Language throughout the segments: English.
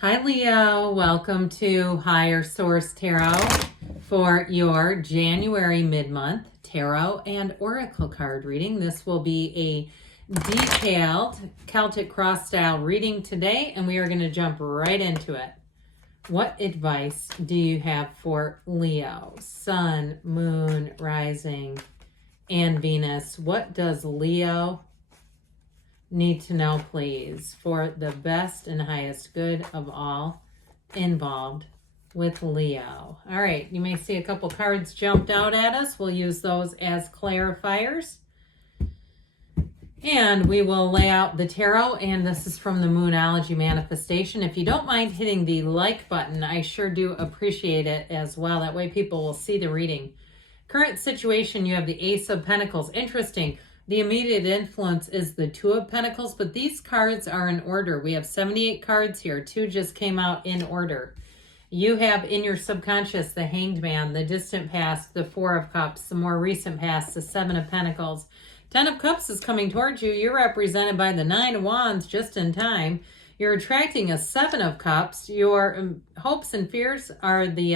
Hi Leo, welcome to Higher Source Tarot for your January mid-month tarot and oracle card reading. This will be a detailed Celtic cross style reading today, and we are going to jump right into it. What advice do you have for Leo? Sun, Moon, Rising, and Venus. What does Leo need to know, please, for the best and highest good of all involved with Leo? All right, you may see a couple cards jumped out at us. We'll use those as clarifiers. And we will lay out the tarot, and this is from the Moonology Manifestation. If you don't mind hitting the like button, I sure do appreciate it as well. That way people will see the reading. Current situation, you have the Ace of Pentacles. Interesting. The immediate influence is the Two of Pentacles, but these cards are in order. We have 78 cards here. 2 just came out in order. You have in your subconscious the Hanged Man, the distant past, the Four of Cups, the more recent past, the Seven of Pentacles. 10 of Cups is coming towards you. You're represented by the Nine of Wands just in time. You're attracting a Seven of Cups. Your hopes and fears are the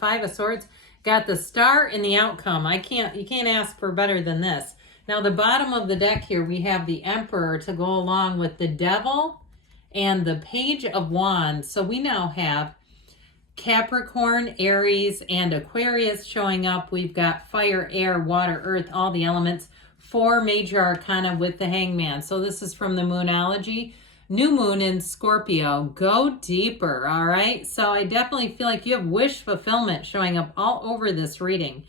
Five of Swords. Got the Star in the outcome. You can't ask for better than this. Now, the bottom of the deck here, we have the Emperor to go along with the Devil and the Page of Wands. So we now have Capricorn, Aries, and Aquarius showing up. We've got fire, air, water, earth, all the elements. 4 major arcana with the Hangman. So this is from the Moonology. New moon in Scorpio. Go deeper, all right? So I definitely feel like you have wish fulfillment showing up all over this reading.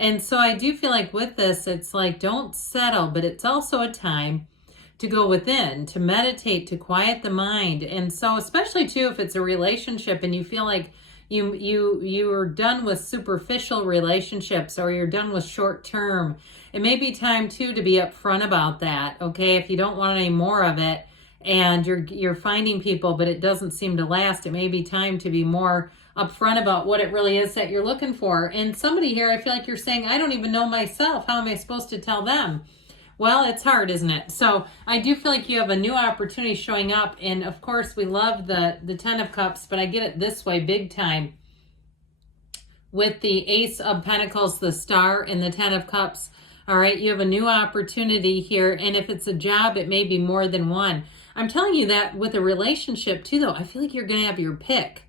And so I do feel like with this, it's like, don't settle, but it's also a time to go within, to meditate, to quiet the mind. And so especially too, if it's a relationship and you feel like you're done with superficial relationships, or you're done with short term, it may be time too to be upfront about that. Okay. If you don't want any more of it and you're finding people, but it doesn't seem to last, it may be time to be more upfront about what it really is that you're looking for. And somebody here, I feel like you're saying, I don't even know myself. How am I supposed to tell them? Well, it's hard, isn't it? So I do feel like you have a new opportunity showing up. And of course, we love the 10 of Cups, but I get it this way big time. With the Ace of Pentacles, the Star, and the 10 of Cups. All right, you have a new opportunity here. And if it's a job, it may be more than one. I'm telling you that with a relationship too, though, I feel like you're going to have your pick.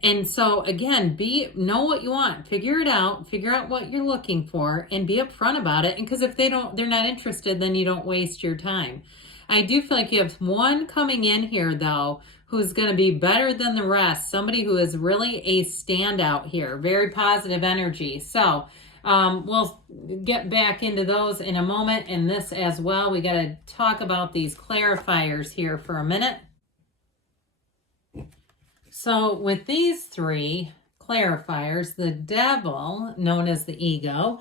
And so again, know what you want, figure it out, figure out what you're looking for, and be upfront about it. And because if they're not interested, then you don't waste your time. I do feel like you have one coming in here though, who's going to be better than the rest. Somebody who is really a standout here, very positive energy. So we'll get back into those in a moment, and this as well. We got to talk about these clarifiers here for a minute. So with these 3 clarifiers, the Devil, known as the ego,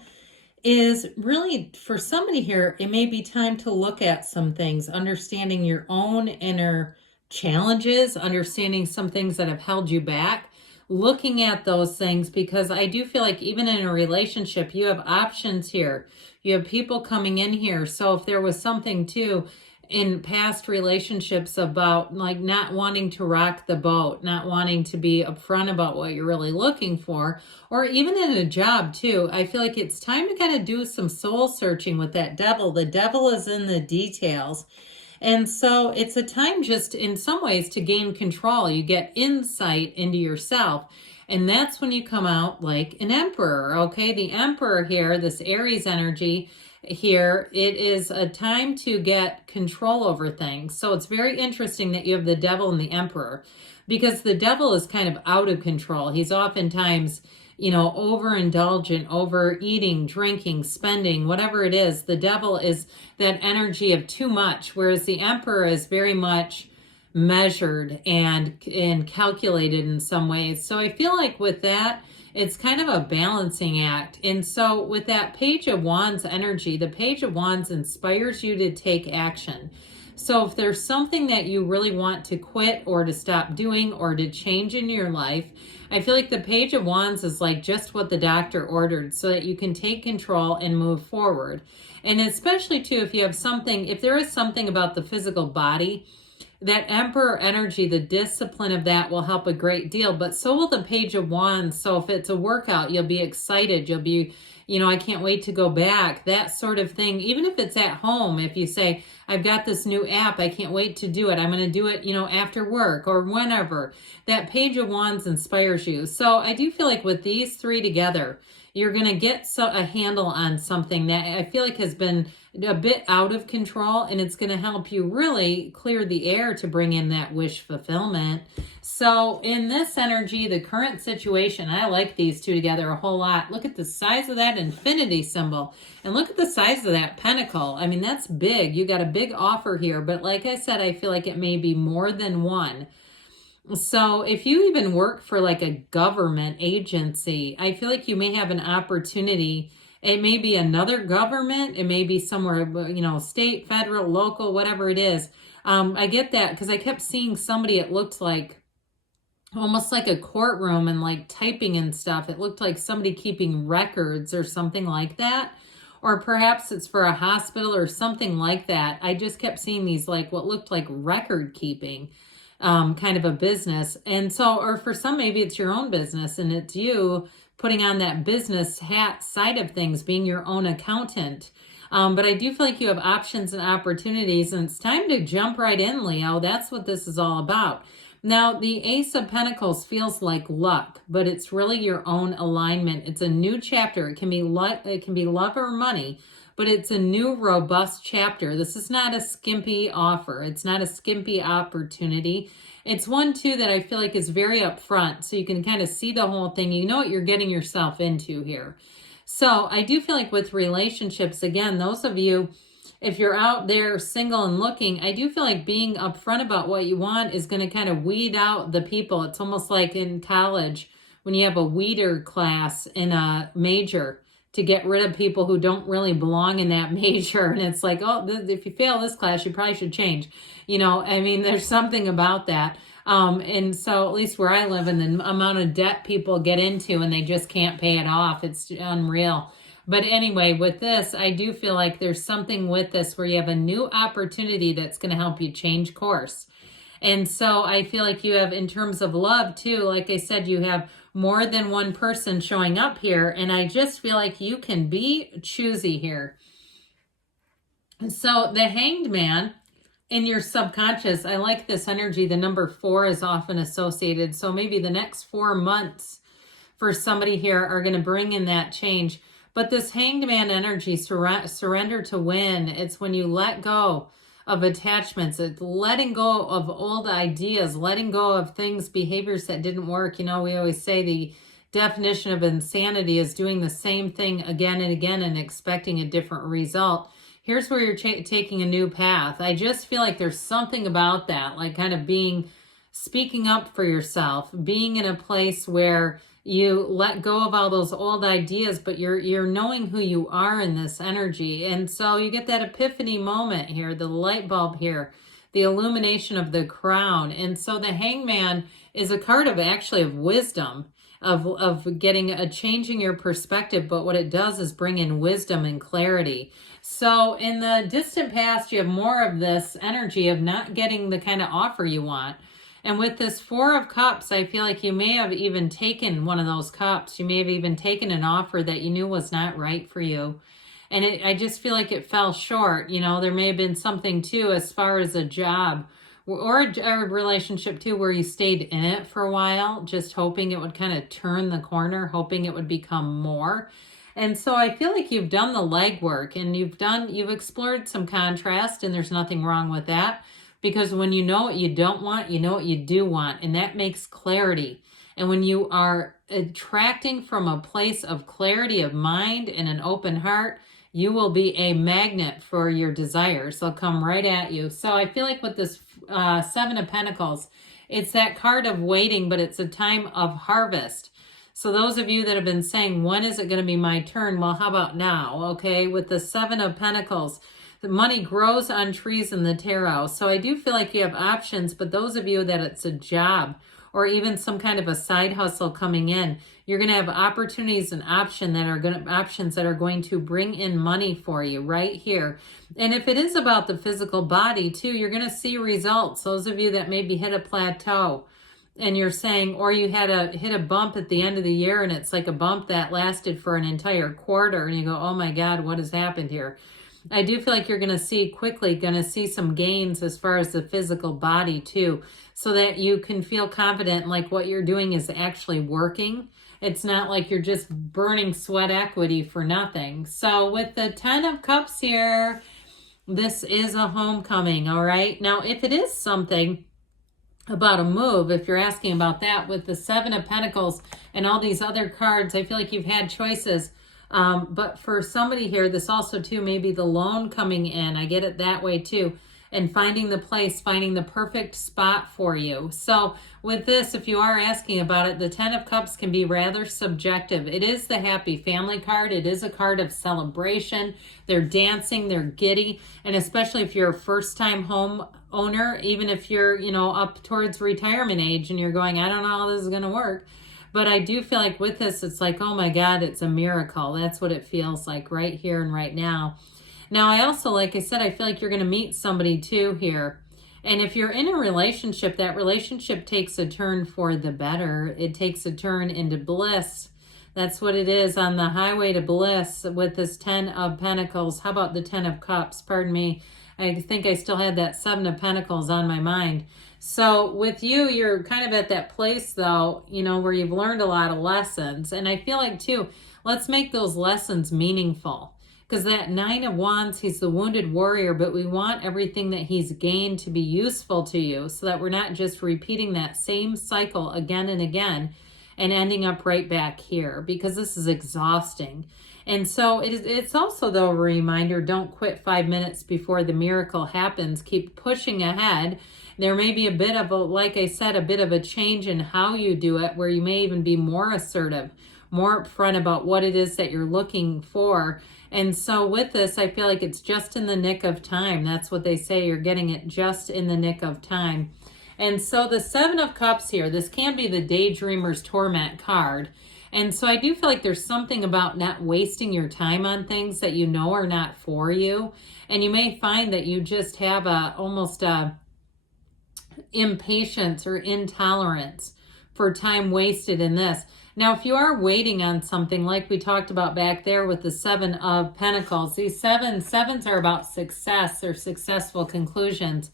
is really, for somebody here, it may be time to look at some things, understanding your own inner challenges, understanding some things that have held you back, looking at those things, because I do feel like even in a relationship, you have options here. You have people coming in here. So if there was something too in past relationships about like not wanting to rock the boat, not wanting to be upfront about what you're really looking for, or even in a job too, I feel like it's time to kind of do some soul searching with that Devil. The Devil is in the details. And so it's a time just in some ways to gain control. You get insight into yourself. And that's when you come out like an Emperor, okay? The Emperor here, this Aries energy here, it is a time to get control over things. So it's very interesting that you have the Devil and the Emperor, because the Devil is kind of out of control. He's oftentimes, overindulgent, overeating, drinking, spending, whatever it is. The Devil is that energy of too much, whereas the Emperor is very much measured and calculated in some ways. So I feel like with that, it's kind of a balancing act. And so with that Page of Wands energy, the Page of Wands inspires you to take action. So if there's something that you really want to quit or to stop doing or to change in your life, I feel like the Page of Wands is like just what the doctor ordered, so that you can take control and move forward. And especially too, if there is something about the physical body that Emperor energy, the discipline of that will help a great deal, but so will the Page of Wands. So if it's a workout, you'll be excited. You'll be, I can't wait to go back, that sort of thing. Even if it's at home, if you say, I've got this new app, I can't wait to do it. I'm going to do it, after work or whenever. That Page of Wands inspires you. So I do feel like with these three together, you're going to get a handle on something that I feel like has been a bit out of control, and it's going to help you really clear the air to bring in that wish fulfillment. So in this energy, the current situation, I like these two together a whole lot. Look at the size of that infinity symbol, and look at the size of that pentacle. I mean, that's big. You got a big offer here, but like I said, I feel like it may be more than one. So if you even work for like a government agency, I feel like you may have an opportunity. It may be another government. It may be somewhere, state, federal, local, whatever it is. I get that because I kept seeing somebody, it looked like almost like a courtroom and like typing and stuff. It looked like somebody keeping records or something like that. Or perhaps it's for a hospital or something like that. I just kept seeing these like what looked like record keeping. Kind of a business. And so, or for some, maybe it's your own business and it's you putting on that business hat side of things, being your own accountant. But I do feel like you have options and opportunities, and it's time to jump right in, Leo. That's what this is all about. Now, the Ace of Pentacles feels like luck, but it's really your own alignment. It's a new chapter. It can be love or money, but it's a new, robust chapter. This is not a skimpy offer. It's not a skimpy opportunity. It's one, too, that I feel like is very upfront, so you can kind of see the whole thing. You know what you're getting yourself into here. So I do feel like with relationships, again, those of you, if you're out there single and looking, I do feel like being upfront about what you want is going to kind of weed out the people. It's almost like in college when you have a weeder class in a major, to get rid of people who don't really belong in that major. And it's like, oh, if you fail this class, you probably should change. There's something about that. And so at least where I live, and the amount of debt people get into and they just can't pay it off, it's unreal. But anyway, with this, I do feel like there's something with this where you have a new opportunity that's going to help you change course. And so I feel like you have, in terms of love too, like I said, you have more than one person showing up here. And I just feel like you can be choosy here. And so the Hanged Man in your subconscious, I like this energy. The number 4 is often associated. So maybe the next 4 months for somebody here are going to bring in that change. But this Hanged Man energy, surrender to win. It's when you let go of attachments. It's letting go of old ideas, letting go of things, behaviors that didn't work. We always say the definition of insanity is doing the same thing again and again and expecting a different result. Here's where you're taking a new path. I just feel like there's something about that, like kind of speaking up for yourself, being in a place where you let go of all those old ideas, but you're knowing who you are in this energy. And so you get that epiphany moment here, the light bulb here, the illumination of the crown. And so the Hangman is a card of wisdom, of changing your perspective. But what it does is bring in wisdom and clarity. So in the distant past, you have more of this energy of not getting the kind of offer you want. And with this 4 of Cups, I feel like you may have even taken one of those cups. You may have even taken an offer that you knew was not right for you. And I just feel like it fell short. There may have been something too as far as a job or a relationship too where you stayed in it for a while, just hoping it would kind of turn the corner, hoping it would become more. And so I feel like you've done the legwork and you've explored some contrast, and there's nothing wrong with that. Because when you know what you don't want, you know what you do want, and that makes clarity. And when you are attracting from a place of clarity of mind and an open heart, you will be a magnet for your desires. They'll come right at you. So I feel like with this 7 of Pentacles, it's that card of waiting, but it's a time of harvest. So those of you that have been saying, when is it going to be my turn? Well, how about now? Okay, with the 7 of Pentacles, the money grows on trees in the tarot. So I do feel like you have options, but those of you that it's a job or even some kind of a side hustle coming in. You're going to have opportunities and options that are going to bring in money for you right here. And if it is about the physical body too, you're going to see results. Those of you that maybe hit a plateau, and you're saying, or you hit a bump at the end of the year, and it's like a bump that lasted for an entire quarter, and you go, oh my God, what has happened here? I do feel like you're going to see some gains as far as the physical body too, so that you can feel confident like what you're doing is actually working. It's not like you're just burning sweat equity for nothing. So with the 10 of Cups here, this is a homecoming, all right? Now, if it is something about a move, if you're asking about that, with the 7 of Pentacles and all these other cards, I feel like you've had choices. But for somebody here, this also too may be the loan coming in. I get it that way too. And finding the place, finding the perfect spot for you. So with this, if you are asking about it, the 10 of Cups can be rather subjective. It is the happy family card. It is a card of celebration. They're dancing, they're giddy. And especially if you're a first-time home owner, even if you're, up towards retirement age and you're going, I don't know how this is going to work. But I do feel like with this, it's like, oh my God, it's a miracle. That's what it feels like right here and right now. Now, I also, like I said, I feel like you're going to meet somebody too here. And if you're in a relationship, that relationship takes a turn for the better. It takes a turn into bliss. That's what it is, on the highway to bliss with this 10 of Pentacles. How about the 10 of Cups? Pardon me. I think I still had that 7 of Pentacles on my mind. So with you, you're kind of at that place though, where you've learned a lot of lessons. And I feel like too, let's make those lessons meaningful. Because that 9 of Wands, he's the wounded warrior, but we want everything that he's gained to be useful to you, so that we're not just repeating that same cycle again and again and ending up right back here, because this is exhausting. And so it's also, though, a reminder, don't quit 5 minutes before the miracle happens. Keep pushing ahead. There may be a bit of like I said, a bit of a change in how you do it, where you may even be more assertive, more upfront about what it is that you're looking for. And so with this, I feel like it's just in the nick of time. That's what they say. You're getting it just in the nick of time. And so the 7 of Cups here, this can be the Daydreamer's Torment card. And so I do feel like there's something about not wasting your time on things that are not for you. And you may find that you just have almost a impatience or intolerance for time wasted in this. Now, if you are waiting on something like we talked about back there with the 7 of Pentacles, these sevens are about success or successful conclusions.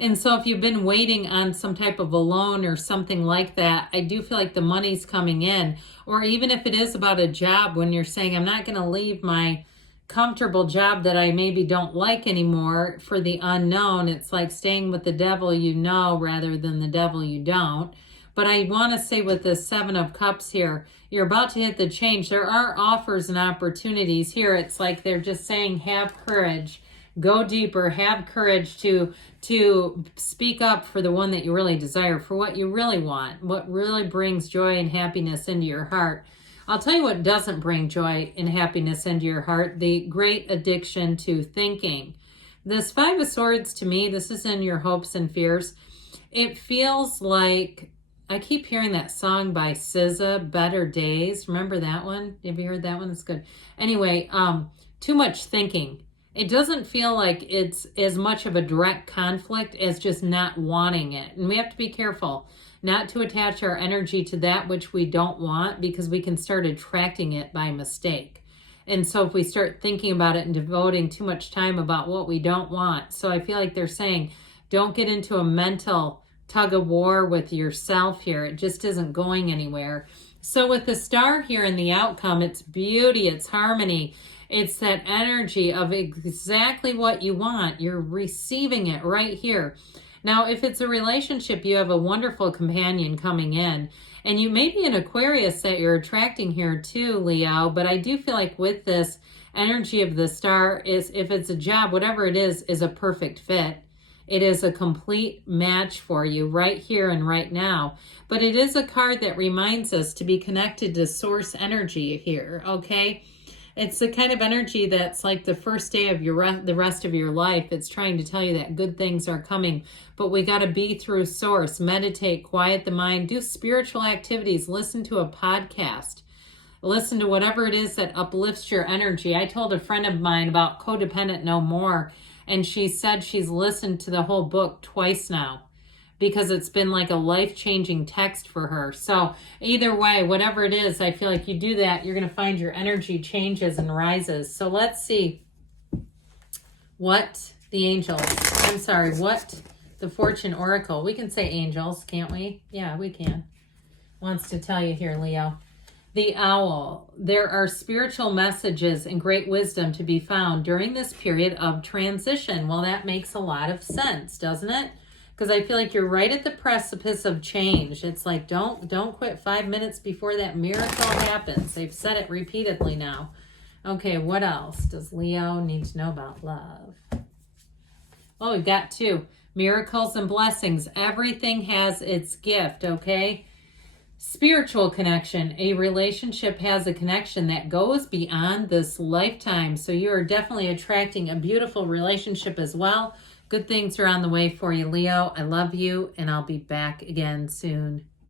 And so if you've been waiting on some type of a loan or something like that, I do feel like the money's coming in. Or even if it is about a job, when you're saying, I'm not going to leave my comfortable job that I maybe don't like anymore for the unknown. It's like staying with the devil rather than the devil you don't. But I want to say with the 7 of Cups here, you're about to hit the change. There are offers and opportunities here. It's like they're just saying, have courage, go deeper, have courage to speak up for the one that you really desire, for what you really want, what really brings joy and happiness into your heart. I'll tell you what doesn't bring joy and happiness into your heart, the great addiction to thinking. This 5 of Swords, to me, this is in your hopes and fears. It feels like, I keep hearing that song by SZA, Better Days. Remember that one? Have you heard that one? That's good. Anyway, too much thinking. It doesn't feel like it's as much of a direct conflict as just not wanting it. And we have to be careful not to attach our energy to that which we don't want, because we can start attracting it by mistake. And so if we start thinking about it and devoting too much time about what we don't want. So I feel like they're saying, don't get into a mental tug of war with yourself here. It just isn't going anywhere. So with the Star here in the outcome, it's beauty, it's harmony. It's that energy of exactly what you want. You're receiving it right here. Now, if it's a relationship, you have a wonderful companion coming in. And you may be an Aquarius that you're attracting here too, Leo. But I do feel like with this energy of the Star, if it's a job, whatever it is a perfect fit. It is a complete match for you right here and right now. But it is a card that reminds us to be connected to source energy here, okay? It's the kind of energy that's like the first day of the rest of your life. It's trying to tell you that good things are coming, but we got to be through source, meditate, quiet the mind, do spiritual activities, listen to a podcast, listen to whatever it is that uplifts your energy. I told a friend of mine about Codependent No More, and she said she's listened to the whole book twice now, because it's been like a life-changing text for her. So either way, whatever it is, I feel like you do that, you're going to find your energy changes and rises. So let's see what what the Fortune Oracle, we can say angels, can't we? Yeah, we can. Wants to tell you here, Leo. The Owl. There are spiritual messages and great wisdom to be found during this period of transition. Well, that makes a lot of sense, doesn't it? Because I feel like you're right at the precipice of change. It's like, don't quit 5 minutes before that miracle happens. They've said it repeatedly now. Okay, what else does Leo need to know about love? Oh, we've got 2. Miracles and blessings. Everything has its gift, okay? Spiritual connection. A relationship has a connection that goes beyond this lifetime. So you are definitely attracting a beautiful relationship as well. Good things are on the way for you, Leo. I love you, and I'll be back again soon.